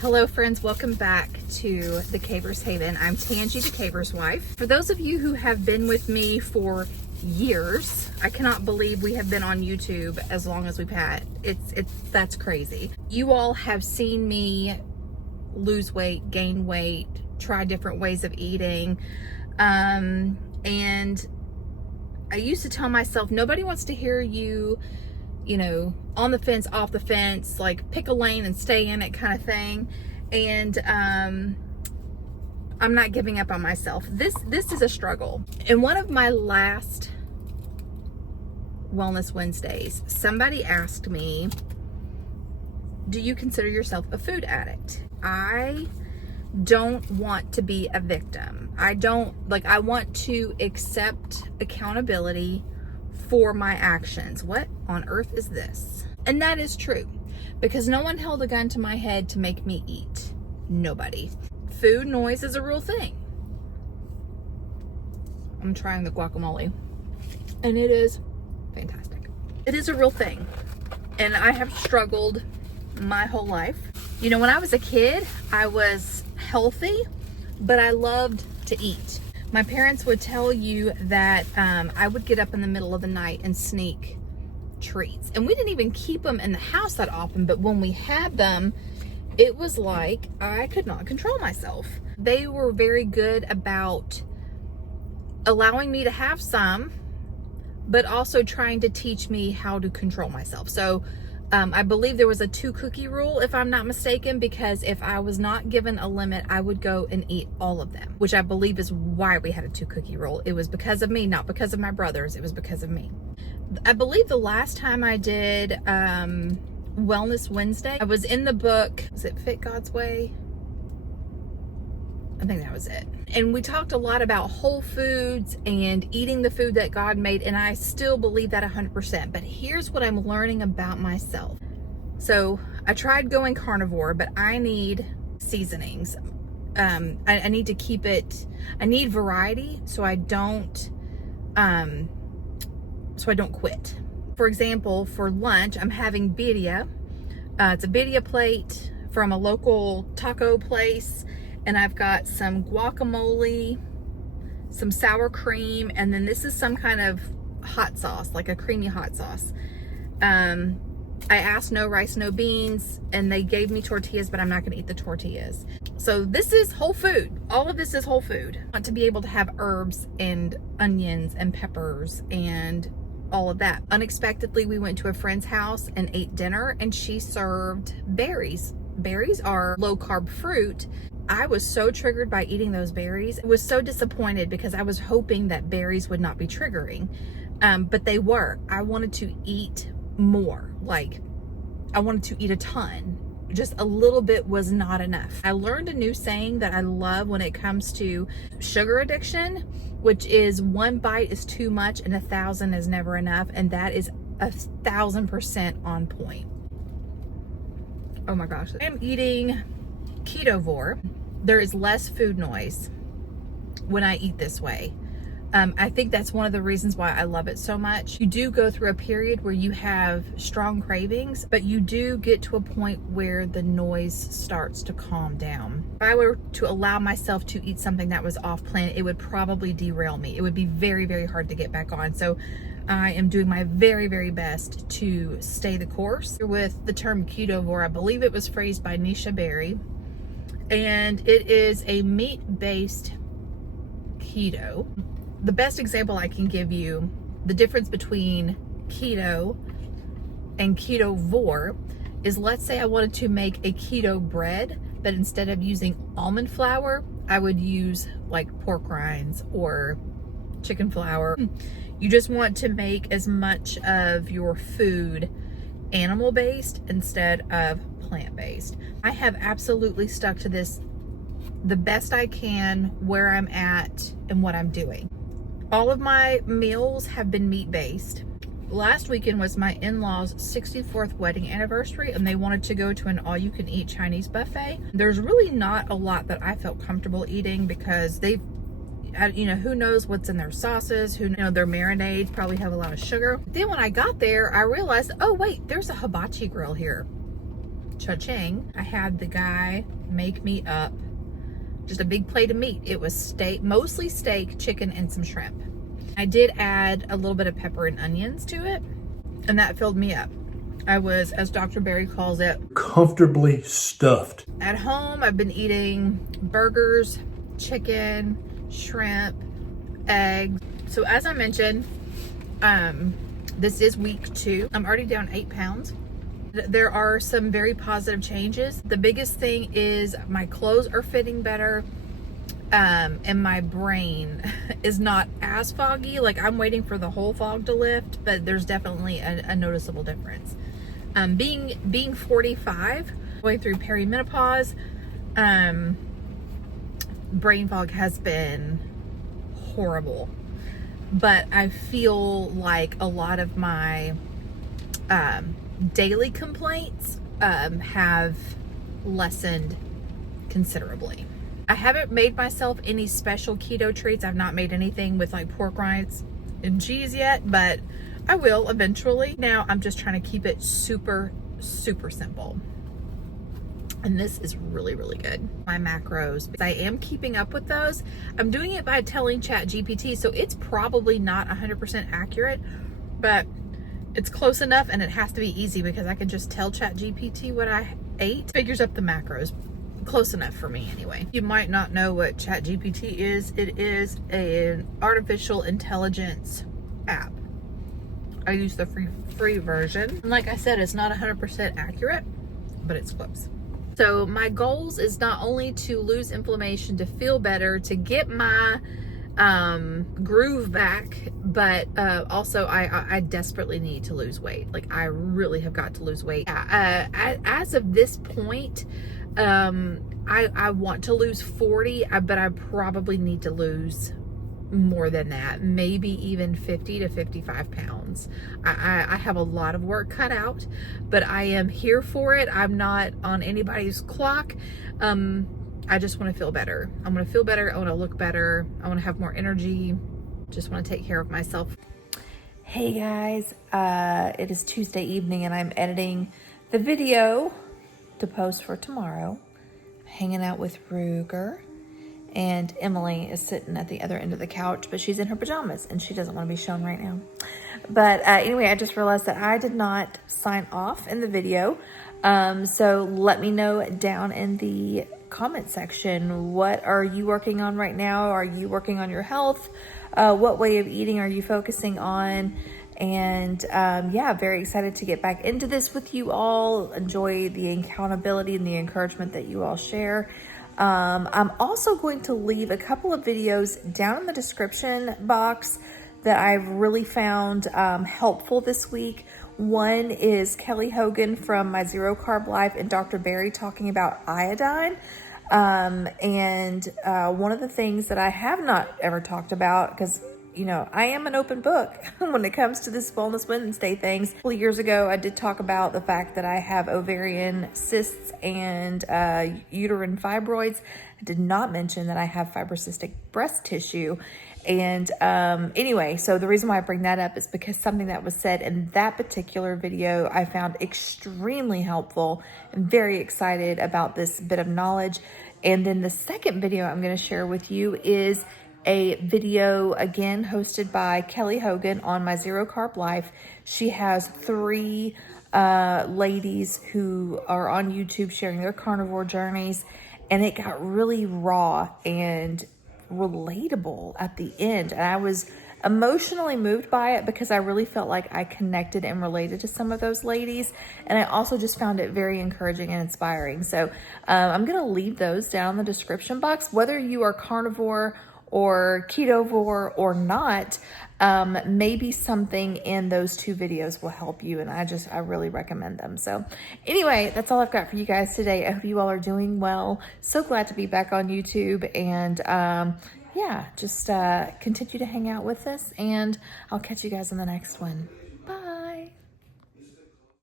Hello friends, welcome back to the Caver's Haven. I'm Tangie, the Caver's wife. For those of you who have been with me for years, I cannot believe we have been on YouTube as long as we've had. That's crazy. You all have seen me lose weight, gain weight, try different ways of eating. And I used to tell myself, nobody wants to hear you know, on the fence, off the fence, like pick a lane and stay in it kind of thing. And I'm not giving up on myself. This is a struggle. In one of my last Wellness Wednesdays, somebody asked me, do you consider yourself a food addict? I don't want to be a victim. I want to accept accountability for my actions. What on earth is this? And that is true, because no one held a gun to my head to make me eat. Nobody. Food noise is a real thing. I'm trying the guacamole and it is fantastic. It is a real thing. And I have struggled my whole life. You know, when I was a kid, I was healthy, but I loved to eat. My parents would tell you that I would get up in the middle of the night and sneak treats. And we didn't even keep them in the house that often, but when we had them, it was like I could not control myself. They were very good about allowing me to have some, but also trying to teach me how to control myself. So I believe there was a 2 cookie rule, if I'm not mistaken, because if I was not given a limit, I would go and eat all of them, which I believe is why we had a 2 cookie rule. It was because of me, not because of my brothers. It was because of me. I believe the last time I did Wellness Wednesday, I was in the book, was it Fit God's Way? I think that was it. And we talked a lot about whole foods and eating the food that God made, and I still believe that 100%. But here's what I'm learning about myself. So I tried going carnivore, but I need seasonings. I need to keep it, I need variety so I don't quit. For example, for lunch, I'm having birria. It's a birria plate from a local taco place. And I've got some guacamole, some sour cream, and then this is some kind of hot sauce, like a creamy hot sauce. I asked no rice, no beans, and they gave me tortillas, but I'm not gonna eat the tortillas. So this is whole food. All of this is whole food. I want to be able to have herbs and onions and peppers and all of that. Unexpectedly, we went to a friend's house and ate dinner, and she served berries. Berries are low carb fruit. I was so triggered by eating those berries. I was so disappointed because I was hoping that berries would not be triggering, but they were. I wanted to eat more. Like, I wanted to eat a ton. Just a little bit was not enough. I learned a new saying that I love when it comes to sugar addiction, which is 1 bite is too much and 1,000 is never enough. And that is 1,000% on point. Oh my gosh. I'm eating ketovore. There is less food noise when I eat this way. I think that's one of the reasons why I love it so much. You do go through a period where you have strong cravings, but you do get to a point where the noise starts to calm down. If I were to allow myself to eat something that was off plan, it would probably derail me. It would be very, very hard to get back on. So I am doing my very, very best to stay the course. With the term ketovore, I believe it was phrased by Nisha Berry, and it is a meat-based keto. The best example I can give you, the difference between keto and ketovore is, let's say I wanted to make a keto bread, but instead of using almond flour, I would use like pork rinds or chicken flour. You just want to make as much of your food animal-based instead of plant-based. I have absolutely stuck to this the best I can, where I'm at and what I'm doing. All of my meals have been meat-based. Last weekend was my in-laws' 64th wedding anniversary, and they wanted to go to an all-you-can-eat Chinese buffet. There's really not a lot that I felt comfortable eating because they've, you know, who knows what's in their sauces, who know their marinades probably have a lot of sugar. Then when I got there, I realized, oh wait, there's a hibachi grill here. cha-ching, I had the guy make me up just a big plate of meat. It was steak, mostly steak, chicken, and some shrimp. I did add a little bit of pepper and onions to it, and that filled me up. I was, as Dr. Berry calls it, comfortably stuffed. At home, I've been eating burgers, chicken, shrimp, eggs. So as I mentioned, this is week 2. I'm already down 8 pounds. There are some very positive changes. The biggest thing is my clothes are fitting better, and my brain is not as foggy. Like, I'm waiting for the whole fog to lift, but there's definitely a noticeable difference. Being 45, going through perimenopause, brain fog has been horrible. But I feel like a lot of my daily complaints have lessened considerably. I haven't made myself any special keto treats. I've not made anything with like pork rinds and cheese yet, but I will eventually. Now I'm just trying to keep it super, super simple. And this is really, really good. My macros, I am keeping up with those. I'm doing it by telling ChatGPT, so it's probably not 100% accurate, but it's close enough, and it has to be easy because I can just tell ChatGPT what I ate. Figures up the macros. Close enough for me anyway. You might not know what ChatGPT is. It is an artificial intelligence app. I use the free version. And like I said, it's not 100% accurate, but it's close. So my goals is not only to lose inflammation, to feel better, to get my groove back, but also I desperately need to lose weight. Like, I really have got to lose weight. As of this point, I want to lose 40, but I probably need to lose more than that, maybe even 50 to 55 pounds. I have a lot of work cut out, but I am here for it. I'm not on anybody's clock. I just want to feel better. I want to feel better. I want to look better. I want to have more energy. Just want to take care of myself. Hey guys, it is Tuesday evening and I'm editing the video to post for tomorrow. Hanging out with Ruger. And Emily is sitting at the other end of the couch, but she's in her pajamas and she doesn't want to be shown right now. But anyway, I just realized that I did not sign off in the video. So let me know down in the comment section, what are you working on right now? Are you working on your health? What way of eating are you focusing on? And yeah, very excited to get back into this with you all. Enjoy the accountability and the encouragement that you all share. I'm also going to leave a couple of videos down in the description box that I've really found helpful this week. One is Kelly Hogan from My Zero Carb Life and Dr. Berry talking about iodine. And one of the things that I have not ever talked about, because you know, I am an open book when it comes to this Wellness Wednesday things. A couple of years ago, I did talk about the fact that I have ovarian cysts and uterine fibroids. I did not mention that I have fibrocystic breast tissue. And anyway, so the reason why I bring that up is because something that was said in that particular video I found extremely helpful. I'm very excited about this bit of knowledge. And then the second video I'm going to share with you is a video, again, hosted by Kelly Hogan on My Zero Carb Life. She has 3 ladies who are on YouTube sharing their carnivore journeys, and it got really raw and relatable at the end. And I was emotionally moved by it because I really felt like I connected and related to some of those ladies. And I also just found it very encouraging and inspiring. So I'm going to leave those down in the description box. Whether you are carnivore or ketovore or not, maybe something in those 2 videos will help you, and I really recommend them. So anyway, that's all I've got for you guys today. I hope you all are doing well. So glad to be back on YouTube, and yeah, just continue to hang out with us, and I'll catch you guys in the next one.